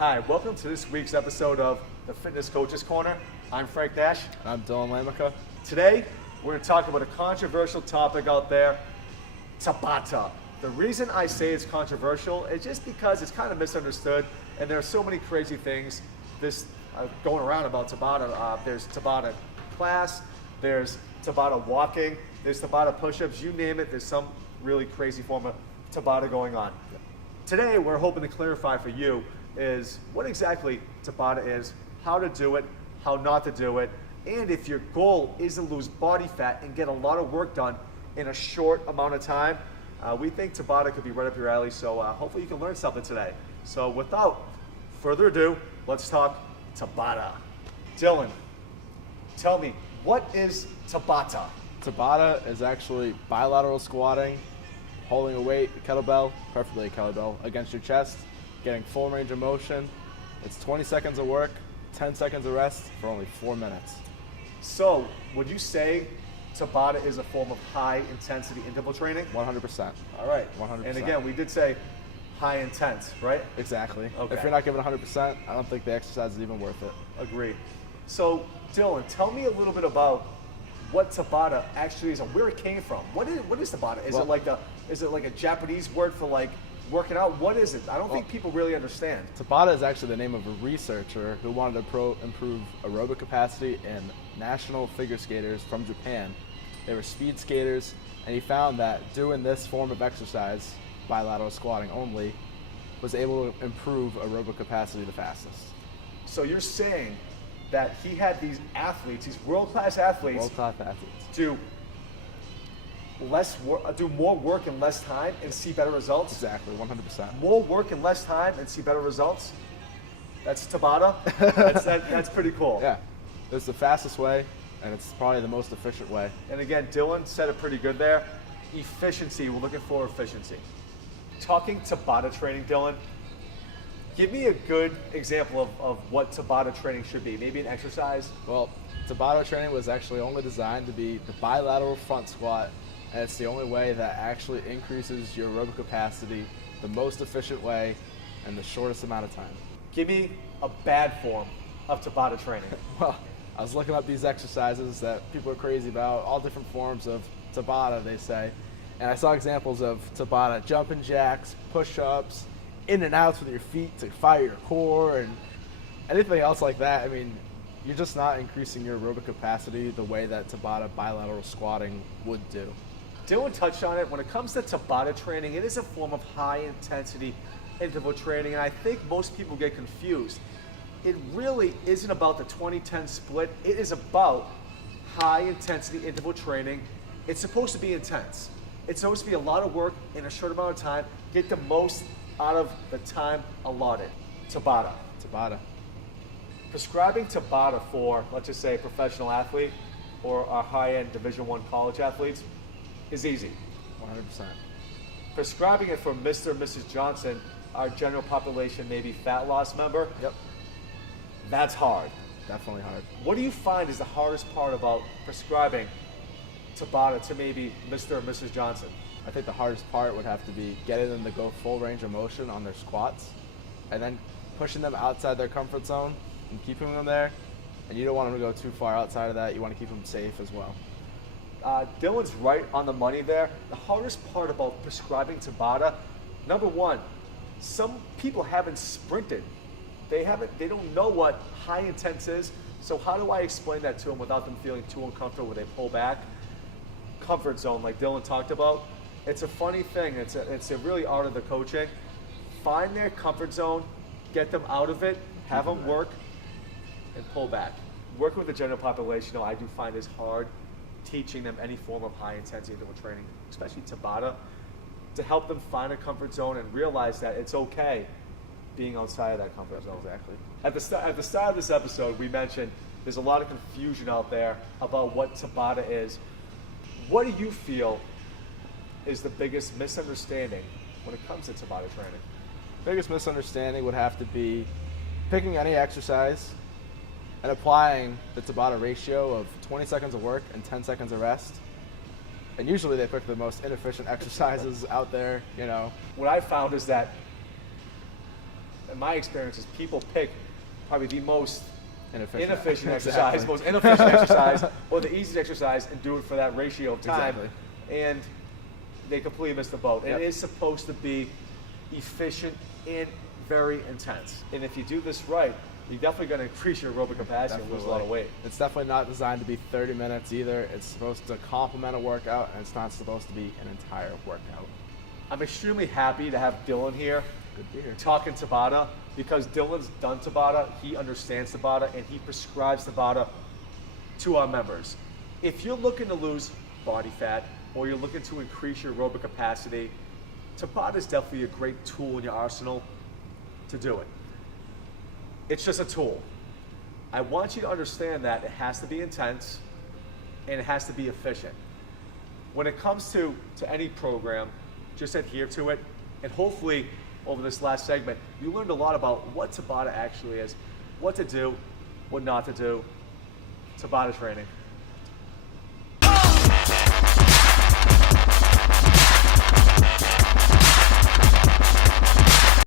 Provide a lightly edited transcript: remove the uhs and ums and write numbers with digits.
Hi, welcome to this week's episode of the Fitness Coaches Corner. I'm Frank Nash. I'm Dylan Lamica. Today, we're going to talk about a controversial topic out there, Tabata. The reason I say it's controversial is just because it's kind of misunderstood, and there are so many crazy things going around about Tabata. There's Tabata class, there's Tabata walking, there's Tabata push-ups, you name it, there's some really crazy form of Tabata going on. Today, we're hoping to clarify for you is what exactly Tabata is, how to do it, how not to do it, and if your goal is to lose body fat and get a lot of work done in a short amount of time, we think Tabata could be right up your alley, so hopefully you can learn something today. So without further ado, let's talk Tabata. Dylan, tell me, what is Tabata? Tabata is actually bilateral squatting, holding a weight, a kettlebell, preferably a kettlebell, against your chest, getting full range of motion. It's 20 seconds of work, 10 seconds of rest for only 4 minutes. So, would you say Tabata is a form of high intensity interval training? 100%. All right. 100%. And again, we did say high intense, right? Exactly. Okay. If you're not giving 100%, I don't think the exercise is even worth it. Agreed. So, Dylan, tell me a little bit about what Tabata actually is and where it came from. What is Tabata? Is it like a Japanese word for like working out? What is it? I don't think people really understand. Tabata is actually the name of a researcher who wanted to improve aerobic capacity in national figure skaters from Japan. They were speed skaters, and he found that doing this form of exercise, bilateral squatting only, was able to improve aerobic capacity the fastest. So you're saying that he had these athletes, these world-class athletes, do more work in less time and see better results? Exactly, 100%. More work in less time and see better results? That's Tabata? That's pretty cool. Yeah, it's the fastest way, and it's probably the most efficient way. And again, Dylan said it pretty good there. Efficiency, we're looking for efficiency. Talking Tabata training, Dylan, give me a good example of what Tabata training should be. Maybe an exercise? Well, Tabata training was actually only designed to be the bilateral front squat, and it's the only way that actually increases your aerobic capacity the most efficient way and the shortest amount of time. Give me a bad form of Tabata training. Well, I was looking up these exercises that people are crazy about, all different forms of Tabata, they say, and I saw examples of Tabata jumping jacks, push-ups, in and outs with your feet to fire your core, and anything else like that. I mean, you're just not increasing your aerobic capacity the way that Tabata bilateral squatting would do. Dylan touched on it. When it comes to Tabata training, it is a form of high intensity interval training, and I think most people get confused. It really isn't about the 20-10 split. It is about high intensity interval training. It's supposed to be intense. It's supposed to be a lot of work in a short amount of time. Get the most out of the time allotted. Tabata. Prescribing Tabata for, let's just say, a professional athlete or our high-end Division I college athletes is easy. 100%. Prescribing it for Mr. and Mrs. Johnson, our general population, maybe fat loss member, Yep. That's hard. Definitely hard. What do you find is the hardest part about prescribing Tabata to maybe Mr. or Mrs. Johnson? I think the hardest part would have to be getting them to go full range of motion on their squats, and then pushing them outside their comfort zone and keeping them there. And you don't want them to go too far outside of that. You want to keep them safe as well. Dylan's right on the money there. The hardest part about prescribing Tabata, number one, some people haven't sprinted. They don't know what high intense is. So how do I explain that to them without them feeling too uncomfortable where they pull back? Comfort zone, like Dylan talked about. It's a funny thing. It's a really art of the coaching. Find their comfort zone, get them out of it, have them work, and pull back. Working with the general population, I do find is hard. Teaching them any form of high intensity interval training, especially Tabata, to help them find a comfort zone and realize that it's okay being outside of that comfort zone. Exactly. At the start of this episode, we mentioned there's a lot of confusion out there about what Tabata is. What do you feel is the biggest misunderstanding when it comes to Tabata training? Biggest misunderstanding would have to be picking any exercise and applying the Tabata ratio of 20 seconds of work and 10 seconds of rest. And usually they pick the most inefficient exercises out there, you know. What I found is that in my experience, is people pick probably the most inefficient Exactly. exercise, most inefficient exercise, or the easiest exercise, and do it for that ratio of time. Exactly. And they completely miss the boat. Yep. It is supposed to be efficient and very intense. And if you do this right, you're definitely going to increase your aerobic capacity and lose a lot of weight. It's definitely not designed to be 30 minutes either. It's supposed to complement a workout, and it's not supposed to be an entire workout. I'm extremely happy to have Dylan here Good to hear. talking Tabata, because Dylan's done Tabata, he understands Tabata, and he prescribes Tabata to our members. If you're looking to lose body fat or you're looking to increase your aerobic capacity, Tabata is definitely a great tool in your arsenal to do it. It's just a tool. I want you to understand that it has to be intense and it has to be efficient. When it comes to any program, just adhere to it, and hopefully over this last segment, you learned a lot about what Tabata actually is, what to do, what not to do. Tabata training.